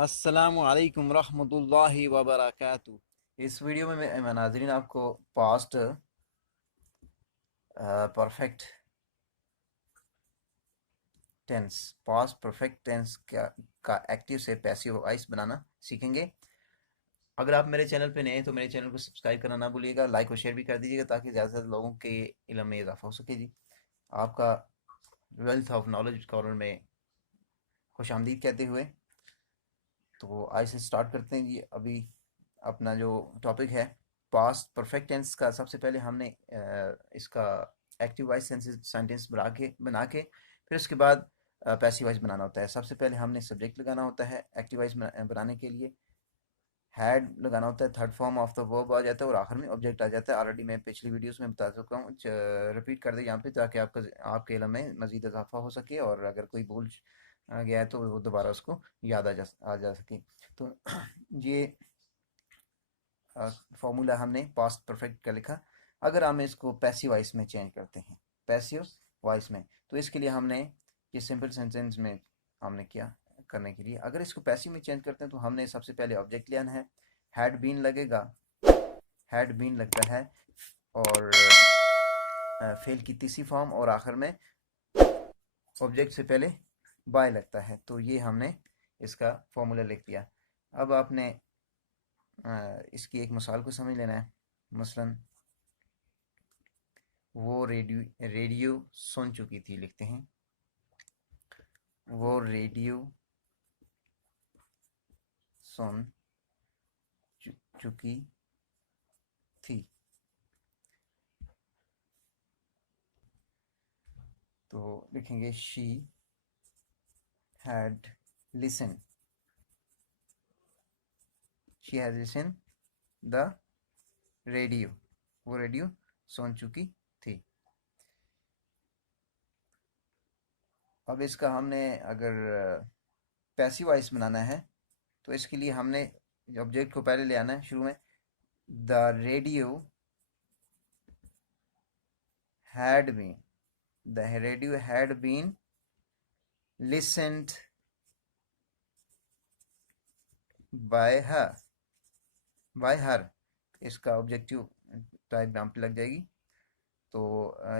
अस्सलामु अलैकुम रहमतुल्लाहि व बरकातुहू। इस वीडियो में मैं नाज़रीन आपको पास्ट परफेक्ट टेंस का एक्टिव से पैसिव वॉइस बनाना सीखेंगे। अगर आप मेरे चैनल पे नए हैं तो मेरे चैनल को सब्सक्राइब करना ना भूलिएगा, लाइक और शेयर भी कर दीजिएगा ताकि ज़्यादा से ज़्यादा लोगों के इल्म में इजाफा हो सके। जी, आपका वेल्थ ऑफ नॉलेज कॉर्नर में खुश आमदीद कहते हुए तो आज से स्टार्ट करते हैं। जी, अभी अपना जो टॉपिक है पास्ट परफेक्ट टेंस का, सबसे पहले हमने इसका एक्टिव वॉइस सेंटेंस बना के फिर उसके बाद पैसिव वॉइस बनाना होता है। सबसे पहले हमने सब्जेक्ट लगाना होता है एक्टिव वॉइस बनाने के लिए, हैड लगाना होता है, third form of the verb आ जाता है और आखिर में ऑब्जेक्ट आ जाता है। ऑलरेडी मैं पिछली वीडियोस में बता चुका हूँ, रिपीट कर दे यहाँ पे ताकि आपके इल्म में मजीद इजाफा हो सके और अगर कोई भूल गया है तो वो दोबारा उसको याद आ जा सके। तो ये फॉर्मूला हमने पास्ट परफेक्ट का लिखा। अगर हम इसको पैसिव वॉइस में चेंज करते हैं, पैसिव वॉइस में, तो इसके लिए हमने ये सिंपल सेंटेंस में हमने क्या करने के लिए, अगर इसको पैसिव में चेंज करते हैं तो हमने सबसे पहले ऑब्जेक्ट लेना है। हैड बीन लगेगा, हैड बीन लगता है और फेल की तीसरी फॉर्म और आखिर में ऑब्जेक्ट से पहले बाय लगता है। तो ये हमने इसका फॉर्मूला लिख दिया। अब आपने इसकी एक मिसाल को समझ लेना है। मसलन वो रेडियो सुन चुकी थी, लिखते हैं वो रेडियो सुन चुकी थी। तो लिखेंगे she had listen, she has listen the radio, वो रेडियो सुन चुकी थी। अब इसका हमने अगर पैसिव वॉइस बनाना है तो इसके लिए हमने ऑब्जेक्ट को पहले ले आना है शुरू में। The radio had been, the radio had been listened by her, इसका ऑब्जेक्टिव टाइप नाम पे लग जाएगी। तो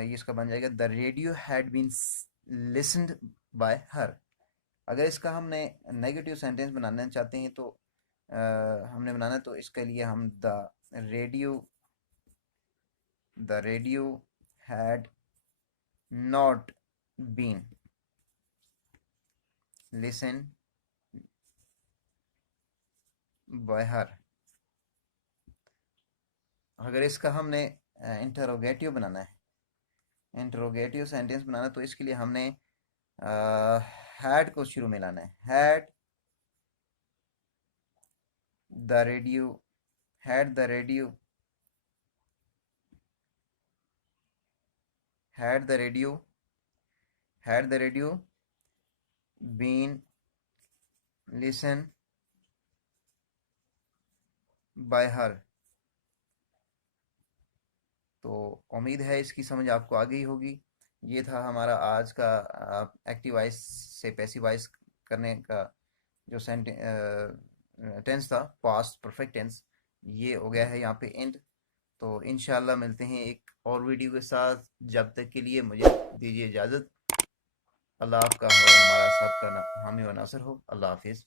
ये इसका बन जाएगा the radio had been listened by her. अगर इसका हमने नेगेटिव सेंटेंस बनाना चाहते हैं तो हमने बनाना, तो इसके लिए हम the radio had not been listen by her. अगर इसका हमने इंटरोगेटिव बनाना है, इंटरोगेटिव सेंटेंस बनाना, तो इसके लिए हमने हैड को शुरू में लाना है। The radio had the radio had the radio had the radio been listen by her. तो उम्मीद है इसकी समझ आपको आ गई होगी। ये था हमारा आज का एक्टिव वॉइस से पैसिव वॉइस करने का जो टेंस था, पास्ट परफेक्ट टेंस। ये हो गया है यहाँ पे एंड। तो इंशाल्लाह मिलते हैं एक और वीडियो के साथ। जब तक के लिए मुझे दीजिए इजाज़त। अल्लाह आपका और हमारा सबका हामी व नासर हो। अल्लाह हाफिज़।